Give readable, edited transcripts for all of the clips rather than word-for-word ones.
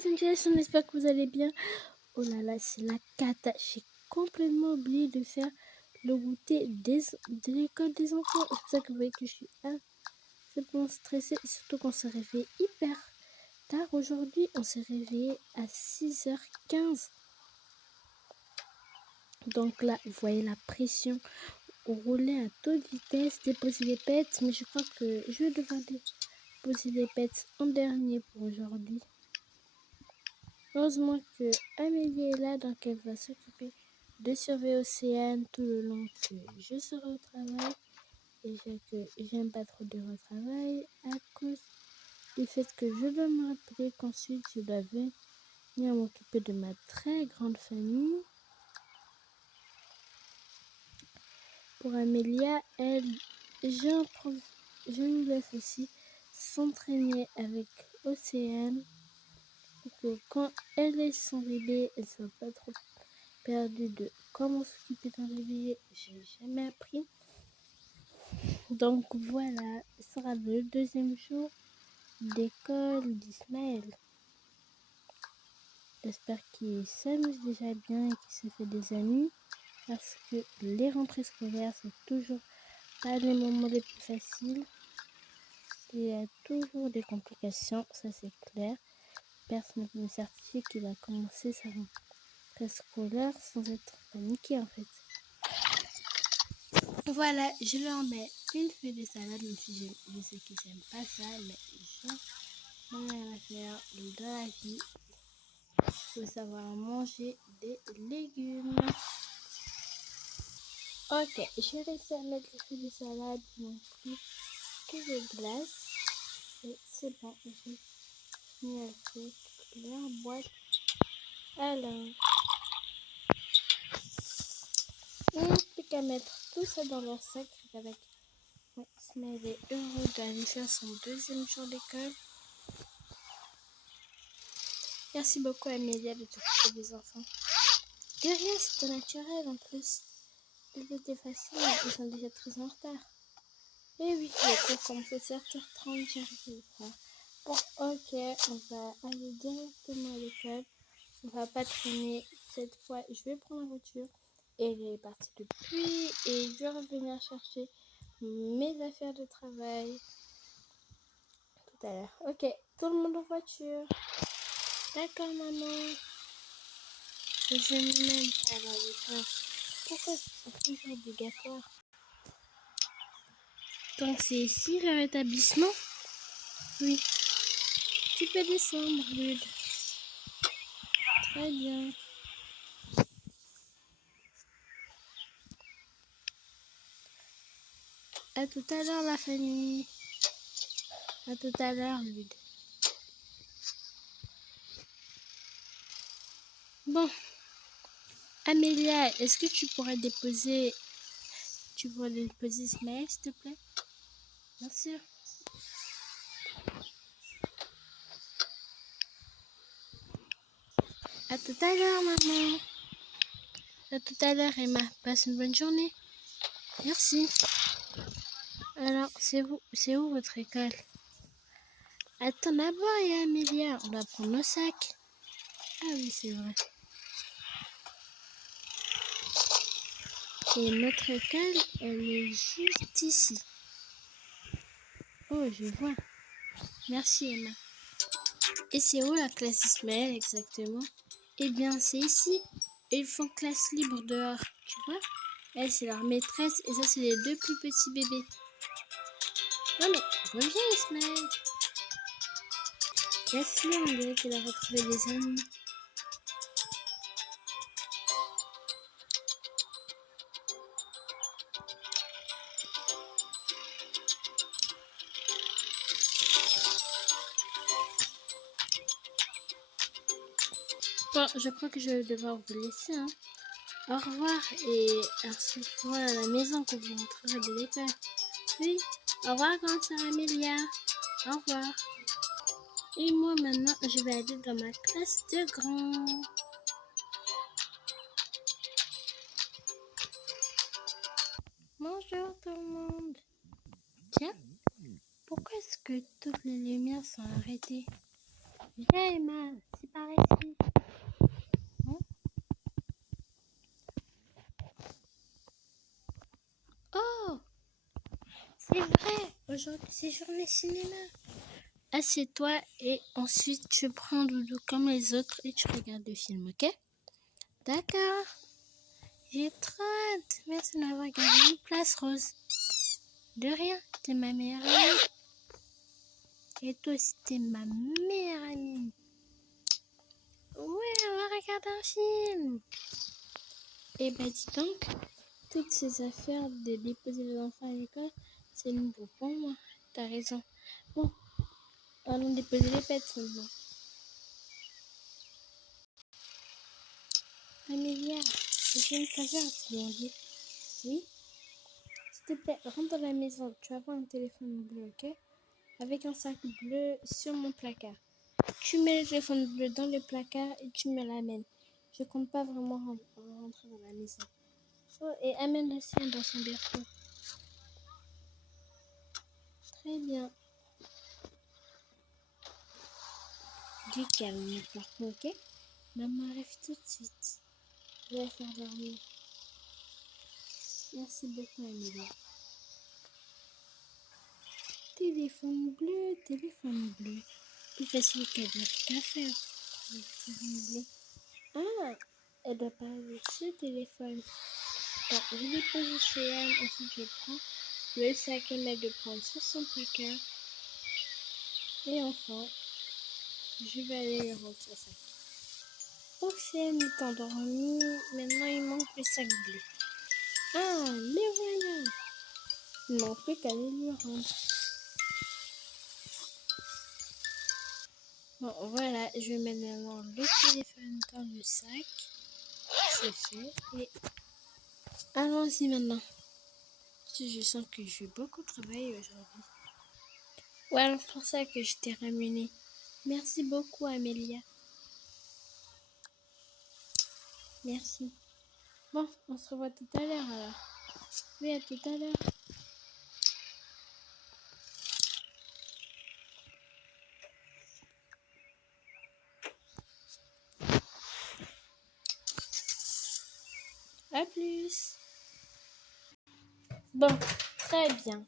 les Angeles, on espère que vous allez bien. Oh là là, c'est la cata. J'ai complètement oublié de faire le goûter de l'école des enfants. C'est pour ça que vous voyez que je suis assez stressée, surtout qu'on s'est réveillé hyper tard. Aujourd'hui, on s'est réveillé à 6h15. Donc là, vous voyez la pression. Rouler à toute vitesse, déposer les pets. Mais je crois que je vais devoir déposer les pets en dernier pour aujourd'hui. Heureusement que Amélie est là, donc elle va s'occuper de surveiller Océane tout le long que je serai au travail. Et que j'aime pas trop de retravail à cause du fait que je dois me rappeler qu'ensuite je dois venir m'occuper de ma très grande famille. Pour Amélia, je lui laisse aussi s'entraîner avec Océane pour que quand elle est son bébé, elle ne soit pas trop perdue de comment s'occuper d'un bébé. J'ai jamais appris. Donc voilà, ce sera le deuxième jour d'école d'Ismaël. J'espère qu'il s'amuse déjà bien et qu'il se fait des amis parce que les rentrées scolaires, c'est toujours pas les moments les plus faciles. Il y a toujours des complications, ça c'est clair. Personne ne peut me certifier qu'il a commencé sa rentrée scolaire sans être paniqué en fait. Voilà, je lui en mets une feuille de salade, même si je sais que j'aime pas ça, mais j'en ai rien à faire dans la vie. Il faut savoir manger des légumes. Ok, j'ai réussi à mettre les feuilles de salade, non plus que des glaces. Et c'est bon, j'ai fini avec leur boîte. Alors, il n'y a plus qu'à mettre tout ça dans leur sac avec. Ouais, Ismaël est heureux d'aller faire son deuxième jour d'école. Merci beaucoup Amélia de t'occuper des enfants. De rien, c'était naturel en plus. Il était facile, ils sont déjà très en retard. Et oui, le cours commence à 7h30, j'arrive pas. Bon, ok, on va aller directement à l'école. On va pas traîner cette fois. Je vais prendre la voiture. Et elle est partie depuis. Et je vais revenir chercher mes affaires de travail tout à l'heure. Ok, tout le monde en voiture. D'accord, maman. Je n'aime pas la l'école. Pourquoi c'est toujours obligatoire? Donc c'est ici le rétablissement? Oui. Tu peux descendre, Lude. Très bien. À tout à l'heure, la famille. À tout à l'heure, Lude. Bon. Amélia, est-ce que tu pourrais déposer Ismaël, s'il te plaît? Bien sûr. À tout à l'heure, maman. À tout à l'heure, Emma. Passe une bonne journée. Merci. Alors, c'est où votre école? Attends, d'abord, il y a Amélia. On doit prendre nos sacs. Ah oui, c'est vrai. Et notre école, elle est juste ici. Oh, je vois. Merci, Emma. Et c'est où la classe d'Ismaël exactement? Eh bien, c'est ici. Ils font classe libre dehors, tu vois? Elle, c'est leur maîtresse et ça, c'est les deux plus petits bébés. Non mais, reviens Ismaël. Laisse-le, on dirait qu'elle a retrouvé des amis. Bon, je crois que je vais devoir vous laisser. Hein. Au revoir et on se revoit à la maison quand vous rentrerez de l'école. Oui, au revoir grande sœur Amélia. Au revoir. Et moi maintenant, je vais aller dans ma classe de grand. Bonjour tout le monde. Tiens, pourquoi est-ce que toutes les lumières sont arrêtées? Viens Emma, c'est parti. par ici. Hein? Oh, c'est vrai, aujourd'hui c'est journée cinéma. Assieds-toi et ensuite tu prends doudou comme les autres et tu regardes le film, ok? D'accord. J'ai trop hâte. Merci de m'avoir gardé une place, Rose. De rien, t'es ma meilleure amie. Et toi aussi, t'es ma meilleure amie. Ouais, on va regarder un film. Eh ben, dis donc, toutes ces affaires de déposer les enfants à l'école, c'est nouveau pour moi. T'as raison. Bon, allons déposer les fêtes maintenant. Amélia, j'ai une faveur, tu m'as dit. Oui? S'il te plaît, rentre dans la maison. Tu vas voir un téléphone bleu, ok? Avec un sac bleu sur mon placard. Tu mets le téléphone bleu dans le placard et tu me l'amènes. Je compte pas vraiment rentrer dans la maison. Oh, et amène le sien dans son berceau. Très bien. Du calme, par contre, ok? Maman arrive tout de suite. Je vais la faire dormir. Merci beaucoup, Amélie. Téléphone bleu, téléphone bleu. Plus facile qu'à dire qu'à faire. Téléphone bleu. Ah, elle doit pas avec ce téléphone. Bon, je l'ai posé chez Anne, ensuite je prends le sac et met de prendre sur son placard. Et enfin, je vais aller lui rendre son sac. Océane est endormie. Maintenant, il manque le sac bleu. Ah, les voilà. Il n'en peut qu'à aller lui rendre. Bon, voilà, je mets maintenant le téléphone dans le sac. C'est fait. Et allons-y maintenant. Je sens que je vais beaucoup travailler aujourd'hui. Voilà, c'est pour ça que je t'ai ramené. Merci beaucoup, Amélia. Merci. Bon, on se revoit tout à l'heure alors. Oui, à tout à l'heure. À plus. Bon, très bien.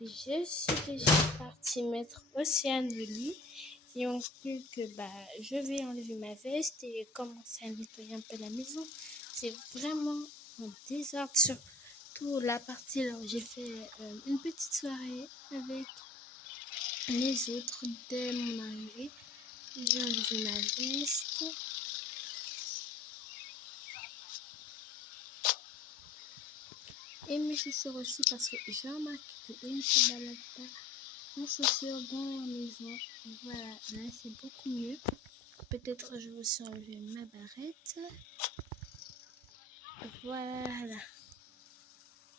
Je suis déjà partie mettre Océane de lit. Il manque plus que je vais enlever ma veste et commencer à nettoyer un peu la maison. C'est vraiment un désordre, surtout la partie là où j'ai fait une petite soirée avec les autres dès mon arrivée. J'ai enlevé ma veste. Et mes chaussures aussi parce que j'ai remarqué qu'ils ne se baladent pas en chaussures dans la maison. Voilà, là c'est beaucoup mieux. Peut-être je vais aussi enlever ma barrette. Voilà.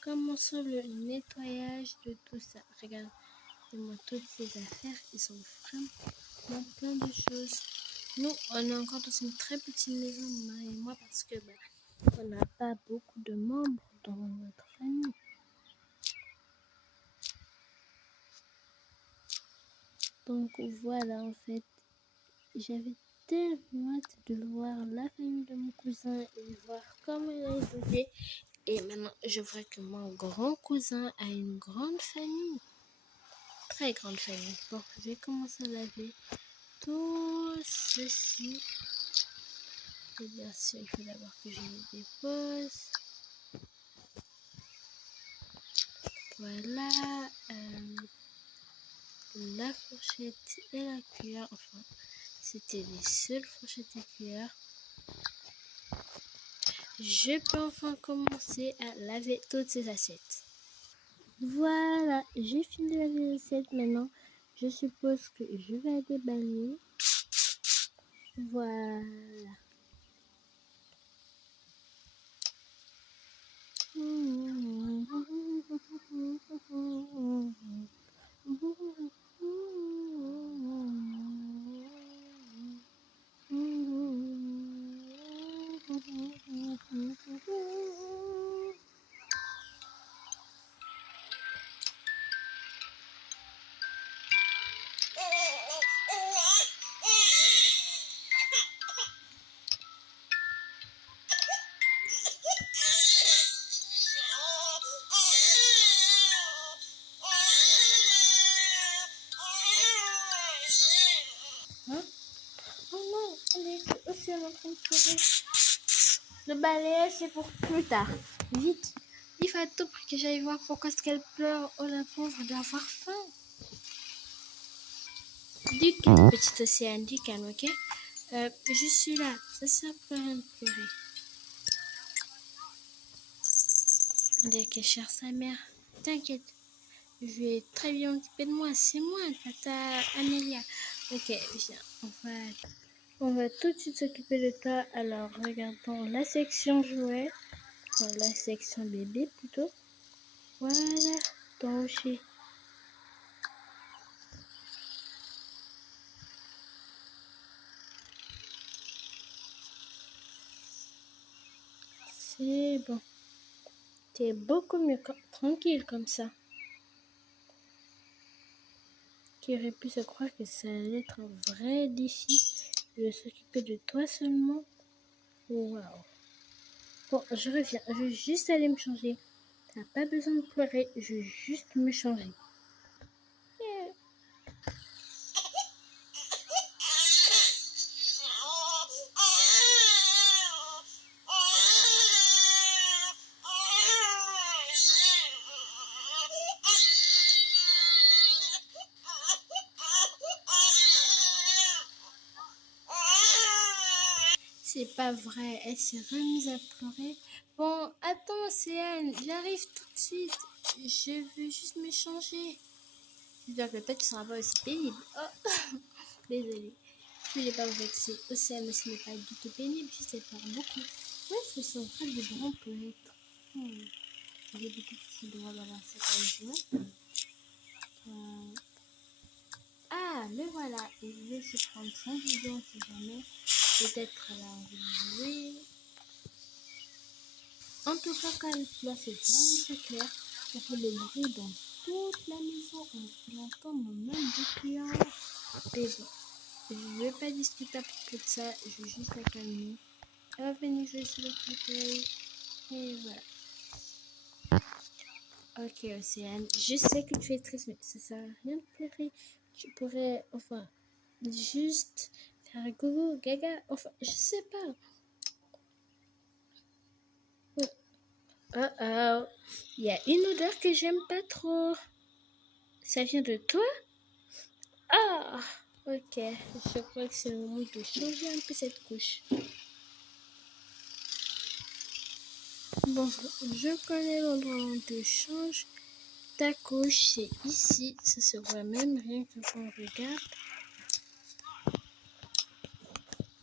Commençons le nettoyage de tout ça. Regardez-moi toutes ces affaires. Ils sont vraiment plein de choses. Nous, on est encore dans une très petite maison, mon mari et moi, parce que on n'a pas beaucoup de membres dans notre famille. Donc voilà, en fait, j'avais tellement hâte de voir la famille de mon cousin et voir comment il a évolué. Et maintenant, je vois que mon grand cousin a une grande famille. Très grande famille. Bon, je vais commencer à laver tout ceci. Et bien sûr, il faut d'abord que je me dépose. Voilà. La fourchette et la cuillère. Enfin, c'était les seules fourchettes et cuillères. Je peux enfin commencer à laver toutes ces assiettes. Voilà, j'ai fini de laver les assiettes maintenant. Je suppose que je vais aller balayer. Voilà. Hein? Oh non, allez, Océane est en train de pleurer. Le balai, c'est pour plus tard. Vite, il faut à tout prix que j'aille voir pourquoi est-ce qu'elle pleure. Oh la pauvre, elle doit avoir faim. Du calme, petite Océane, du calme, ok? Je suis là, ça sert plus à rien de pleurer. Dès qu'elle cherche sa mère, t'inquiète, je vais très bien m'occuper de moi. C'est moi, tata Amélia. Ok, viens, on va tout de suite s'occuper de toi. Alors, regardons la section jouets, enfin, la section bébé plutôt. Voilà, ton rocher. C'est bon. T'es beaucoup mieux tranquille comme ça. Qui aurait pu se croire que ça allait être un vrai défi de s'occuper de toi seulement. Waouh. Bon, je reviens. Je vais juste aller me changer. T'as pas besoin de pleurer. Je vais juste me changer. C'est pas vrai, elle s'est remise à pleurer. Bon, attends, Céane, j'arrive tout de suite. Je veux juste me changer. J'espère que toi, tu seras pas aussi pénible. Oh, désolée. Je voulais pas vous vexer. Océane, ce n'est pas du tout pénible, juste elle pleure beaucoup. Ouais, c'est son frère de grand peut-être. J'ai beaucoup de droit d'avoir cette joie. Ah, le voilà. Il veut se prendre son bidon, si jamais. Peut-être elle a envie de jouer. En tout cas, quand elle pleure, c'est vraiment très clair. Ça fait le bruit dans toute la maison. On peut l'entendre même depuis en haut. Mais bon, je ne vais pas discuter à propos de ça. Je vais juste la calmer. Elle va venir jouer sur le fauteuil. Et voilà. Ok, Océane. Je sais que tu es triste, mais ça sert à rien de pleurer. Tu pourrais, enfin, juste faire un gogo, gaga. Enfin, je sais pas. Oh oh. Il y a une odeur que j'aime pas trop. Ça vient de toi? Ah, ok. Je crois que c'est le moment de changer un peu cette couche. Bon, je connais l'endroit où on te change. Ta couche, c'est ici. Ça se voit même rien que quand on regarde.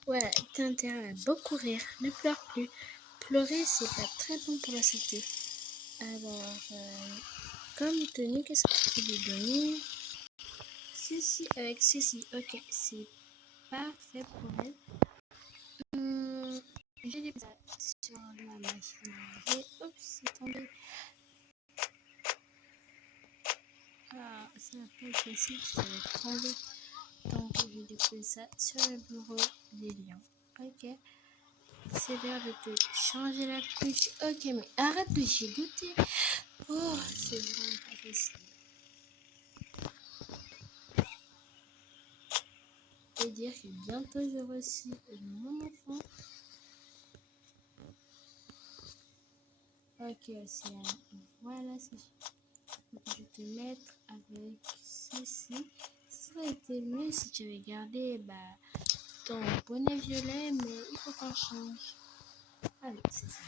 Voilà, t'as intérêt à beaucoup rire. Ne pleure plus. Pleurer, c'est pas très bon pour la santé. Alors, comme tenue, qu'est-ce que tu peux lui donner? Ceci avec ceci. Ok, c'est parfait pour elle. J'ai des patates sur la machine à laver. Oups, c'est tombé. Ah, ça va pas être facile, ça va être tombé. Donc, je vais déposer ça sur le bureau des lions. Ok. C'est l'heure de te changer la couche. Ok, mais arrête de gigoter. Oh, c'est vraiment pas facile. Et dire que bientôt j'aurai aussi mon enfant. Ok, Océane. Voilà, c'est je vais te mettre avec ceci. Ça aurait été mieux si tu avais gardé ton bonnet violet, mais il faut qu'on change. Allez, c'est ça.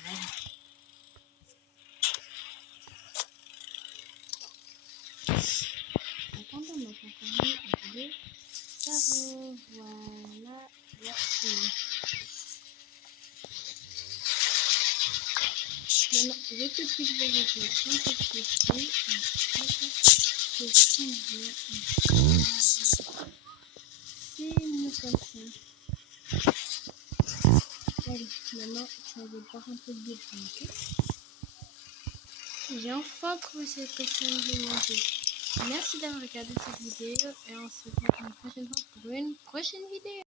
Attendez, ma compagnie est bleu. Ça va, voilà, merci. Maintenant, je vais tout de suite vérifier un peu plus. Je sens bien. C'est mieux comme ça. Allez, maintenant, tu vas aller boire un peu de bière, ok? J'ai enfin trouvé cette personne de manger. Merci d'avoir regardé cette vidéo et on se voit une prochaine fois pour une prochaine vidéo.